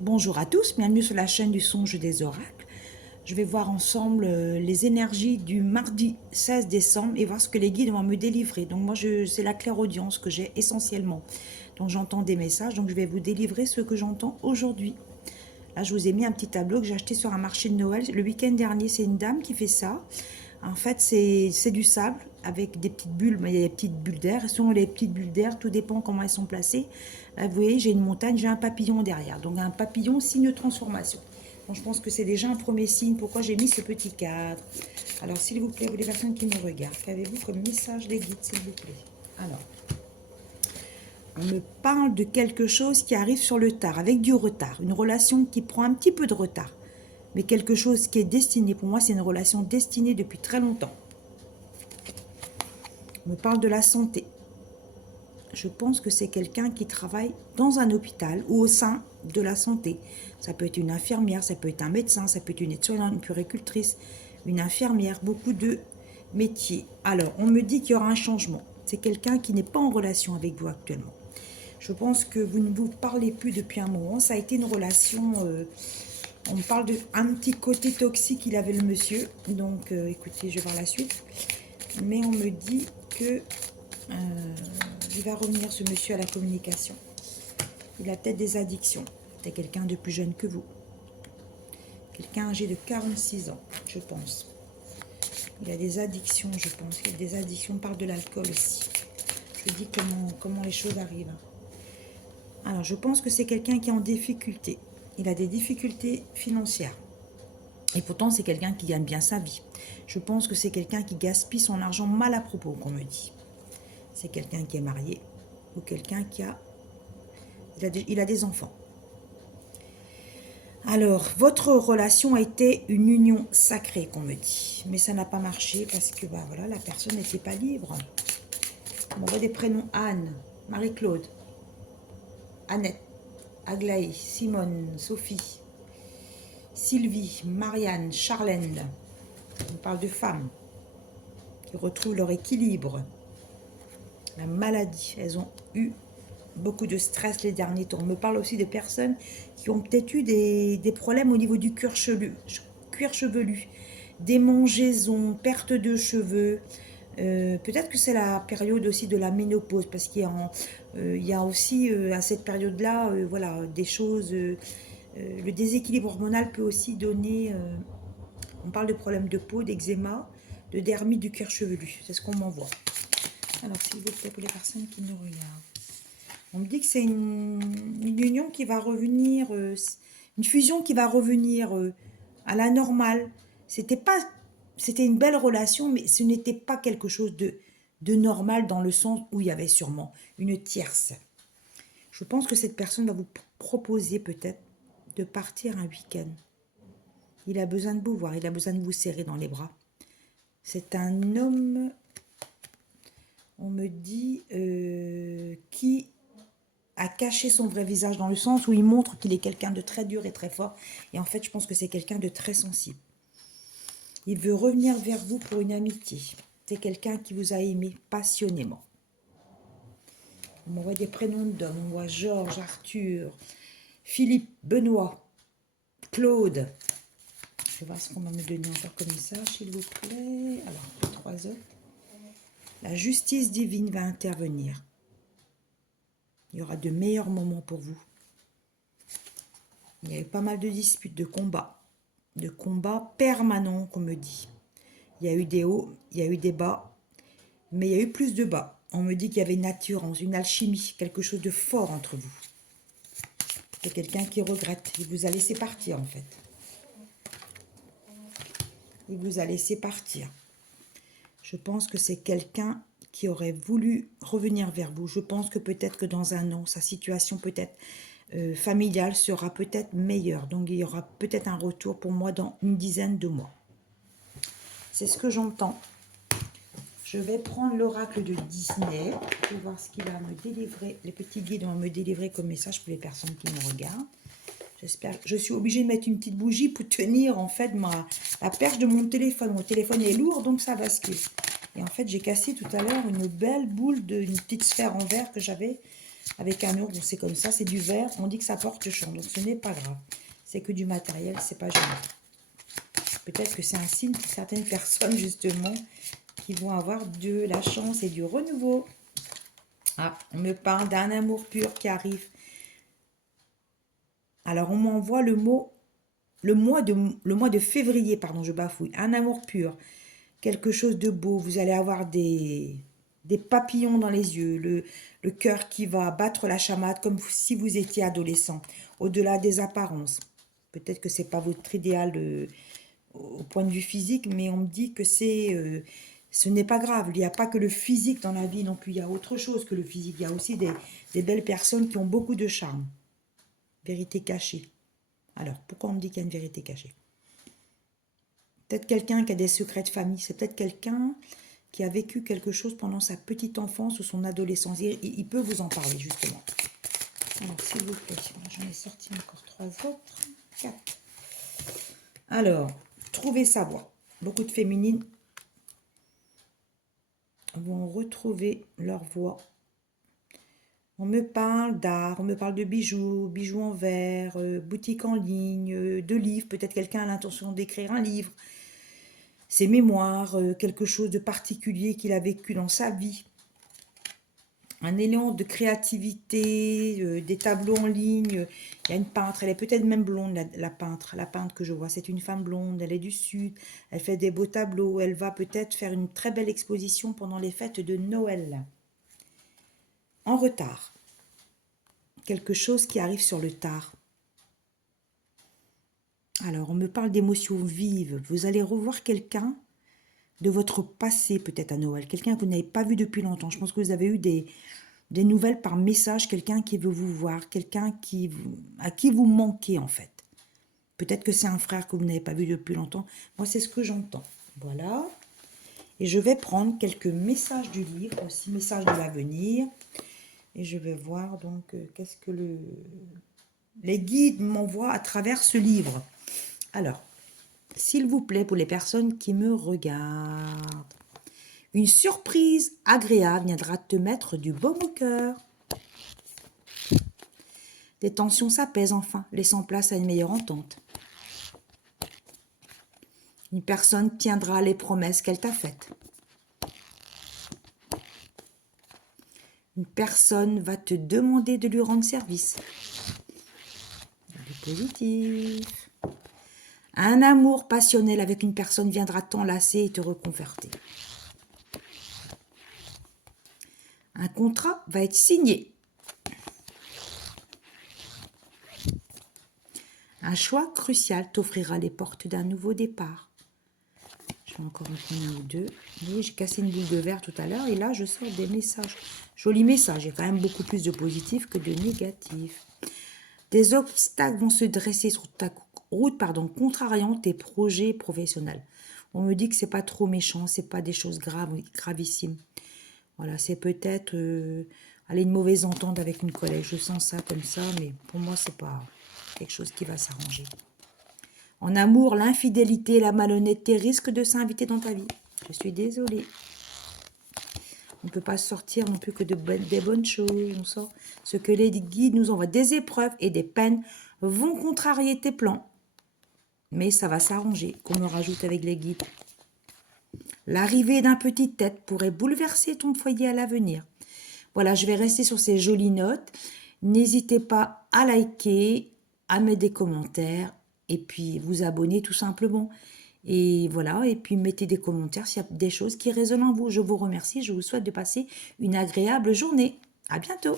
Bonjour à tous, bienvenue sur la chaîne du songe des oracles. Je vais voir ensemble les énergies du mardi 16 décembre et voir ce que les guides vont me délivrer. Donc moi, c'est la clairaudience que j'ai essentiellement. Donc j'entends des messages, donc je vais vous délivrer ce que j'entends aujourd'hui. Là, je vous ai mis un petit tableau que j'ai acheté sur un marché de Noël. Le week-end dernier, c'est une dame qui fait ça. En fait, c'est du sable avec des petites bulles. Mais il y a des petites bulles d'air. Et selon les petites bulles d'air, tout dépend comment elles sont placées. Là, vous voyez, j'ai une montagne, j'ai un papillon derrière. Donc un papillon, signe de transformation. Donc, je pense que c'est déjà un premier signe. Pourquoi j'ai mis ce petit cadre? Alors, s'il vous plaît, vous les personnes qui me regardent, qu'avez-vous comme message des guides, s'il vous plaît? Alors, on me parle de quelque chose qui arrive sur le tard, avec du retard. Une relation qui prend un petit peu de retard. Mais quelque chose qui est destiné. Pour moi, c'est une relation destinée depuis très longtemps. On me parle de la santé. Je pense que c'est quelqu'un qui travaille dans un hôpital ou au sein de la santé. Ça peut être une infirmière, ça peut être un médecin, ça peut être une aide-soignante, une puéricultrice, une infirmière, beaucoup de métiers. Alors, on me dit qu'il y aura un changement. C'est quelqu'un qui n'est pas en relation avec vous actuellement. Je pense que vous ne vous parlez plus depuis un moment. Ça a été une relation... on me parle d'un petit côté toxique qu'il avait le monsieur. Donc, écoutez, je vais voir la suite. Mais on me dit que il va revenir, ce monsieur, à la communication. Il a peut-être des addictions. C'est quelqu'un de plus jeune que vous. Quelqu'un âgé de 46 ans, je pense. Il a des addictions, je pense. Il a des addictions, on parle de l'alcool aussi. Je dis comment les choses arrivent. Alors, je pense que c'est quelqu'un qui est en difficulté. Il a des difficultés financières. Et pourtant, c'est quelqu'un qui gagne bien sa vie. Je pense que c'est quelqu'un qui gaspille son argent mal à propos, qu'on me dit. C'est quelqu'un qui est marié ou quelqu'un qui a... Il a des enfants. Alors, votre relation a été une union sacrée, qu'on me dit. Mais ça n'a pas marché parce que bah, voilà, la personne n'était pas libre. On voit des prénoms Anne, Marie-Claude, Annette, Aglaé, Simone, Sophie, Sylvie, Marianne, Charlène. On parle de femmes qui retrouvent leur équilibre. La maladie, elles ont eu beaucoup de stress les derniers temps. On me parle aussi de personnes qui ont peut-être eu des problèmes au niveau du cuir chevelu, démangeaisons, perte de cheveux. Peut-être que c'est la période aussi de la ménopause, parce qu'il y a aussi à cette période-là, voilà, des choses. Le déséquilibre hormonal peut aussi donner. On parle de problèmes de peau, d'eczéma, de dermite du cuir chevelu. C'est ce qu'on m'envoie. Alors, s'il vous plaît, pour les personnes qui nous regardent. On me dit que c'est une union qui va revenir, une fusion qui va revenir à la normale. C'était une belle relation, mais ce n'était pas quelque chose de normal dans le sens où il y avait sûrement une tierce. Je pense que cette personne va vous proposer peut-être de partir un week-end. Il a besoin de vous voir, il a besoin de vous serrer dans les bras. C'est un homme, on me dit, qui a caché son vrai visage, dans le sens où il montre qu'il est quelqu'un de très dur et très fort. Et en fait, je pense que c'est quelqu'un de très sensible. Il veut revenir vers vous pour une amitié. C'est quelqu'un qui vous a aimé passionnément. On voit des prénoms d'hommes. On voit Georges, Arthur, Philippe, Benoît, Claude. Je vais voir ce qu'on va me donner encore comme message, s'il vous plaît. Alors, 3 autres. La justice divine va intervenir. Il y aura de meilleurs moments pour vous. Il y a eu pas mal de disputes, de combats permanents, qu'on me dit. Il y a eu des hauts, il y a eu des bas, mais il y a eu plus de bas. On me dit qu'il y avait une attirance, une alchimie, quelque chose de fort entre vous. C'est quelqu'un qui regrette. Il vous a laissé partir, en fait. Il vous a laissé partir. Je pense que c'est quelqu'un qui aurait voulu revenir vers vous. Je pense que peut-être que dans un an, sa situation peut-être familiale sera peut-être meilleure. Donc, il y aura peut-être un retour pour moi dans une dizaine de mois. C'est ce que j'entends. Je vais prendre l'oracle de Disney pour voir ce qu'il va me délivrer. Les petits guides vont me délivrer comme message pour les personnes qui me regardent. J'espère. Je suis obligée de mettre une petite bougie pour tenir en fait la perche de mon téléphone. Mon téléphone est lourd, donc ça bascule. Et en fait, j'ai cassé tout à l'heure une belle boule, une petite sphère en verre que j'avais Avec un ours, c'est comme ça, c'est du verre. On dit que ça porte chance, donc ce n'est pas grave. C'est que du matériel, c'est pas gênant. Peut-être que c'est un signe pour certaines personnes, justement, qui vont avoir de la chance et du renouveau. Ah, on me parle d'un amour pur qui arrive. Alors, on m'envoie le mois de février, pardon, je bafouille. Un amour pur, quelque chose de beau. Vous allez avoir des papillons dans les yeux, le cœur qui va battre la chamade comme si vous étiez adolescent, au-delà des apparences. Peut-être que c'est pas votre idéal au point de vue physique, mais on me dit que ce n'est pas grave. Il n'y a pas que le physique dans la vie non plus. Il y a autre chose que le physique. Il y a aussi des belles personnes qui ont beaucoup de charme. Vérité cachée. Alors, pourquoi on me dit qu'il y a une vérité cachée? Peut-être quelqu'un qui a des secrets de famille. C'est peut-être quelqu'un qui a vécu quelque chose pendant sa petite enfance ou son adolescence. Il peut vous en parler, justement. Alors, s'il vous plaît, j'en ai sorti encore 3 autres. 4. Alors, trouver sa voie. Beaucoup de féminines vont retrouver leur voie. On me parle d'art, on me parle de bijoux, bijoux en verre, boutique en ligne, de livres. Peut-être quelqu'un a l'intention d'écrire un livre, ses mémoires, quelque chose de particulier qu'il a vécu dans sa vie. Un élan de créativité, des tableaux en ligne. Il y a une peintre, elle est peut-être même blonde, la peintre que je vois. C'est une femme blonde, elle est du Sud, elle fait des beaux tableaux. Elle va peut-être faire une très belle exposition pendant les fêtes de Noël. En retard. Quelque chose qui arrive sur le tard. Alors, on me parle d'émotions vives. Vous allez revoir quelqu'un de votre passé, peut-être à Noël. Quelqu'un que vous n'avez pas vu depuis longtemps. Je pense que vous avez eu des nouvelles par message. Quelqu'un qui veut vous voir. Quelqu'un à qui vous manquez, en fait. Peut-être que c'est un frère que vous n'avez pas vu depuis longtemps. Moi, c'est ce que j'entends. Voilà. Et je vais prendre quelques messages du livre, aussi messages de l'avenir. Et je vais voir, donc, qu'est-ce que les guides m'envoient à travers ce livre. Alors, s'il vous plaît, pour les personnes qui me regardent, une surprise agréable viendra te mettre du baume au cœur. Les tensions s'apaisent enfin, laissant place à une meilleure entente. Une personne tiendra les promesses qu'elle t'a faites. Une personne va te demander de lui rendre service. Du positif. Un amour passionnel avec une personne viendra t'enlacer et te reconforter. Un contrat va être signé. Un choix crucial t'offrira les portes d'un nouveau départ. Je vais encore en prendre un ou deux. Oui, j'ai cassé une boule de verre tout à l'heure et là, je sors des messages. Jolis messages. Il y a quand même beaucoup plus de positifs que de négatifs. Des obstacles vont se dresser sur ta route, contrariant tes projets professionnels. On me dit que c'est pas trop méchant, c'est pas des choses gravissimes. Voilà, c'est peut-être une mauvaise entente avec une collègue. Je sens ça comme ça, mais pour moi, c'est pas quelque chose qui va s'arranger. En amour, l'infidélité et la malhonnêteté risquent de s'inviter dans ta vie. Je suis désolée. On ne peut pas sortir non plus que des bonnes choses. On sort ce que les guides nous envoient. Des épreuves et des peines vont contrarier tes plans. Mais ça va s'arranger, qu'on me rajoute avec les guides. L'arrivée d'un petit tête pourrait bouleverser ton foyer à l'avenir. Voilà, je vais rester sur ces jolies notes. N'hésitez pas à liker, à mettre des commentaires et puis vous abonner tout simplement. Et voilà, et puis mettez des commentaires s'il y a des choses qui résonnent en vous. Je vous remercie, je vous souhaite de passer une agréable journée. À bientôt.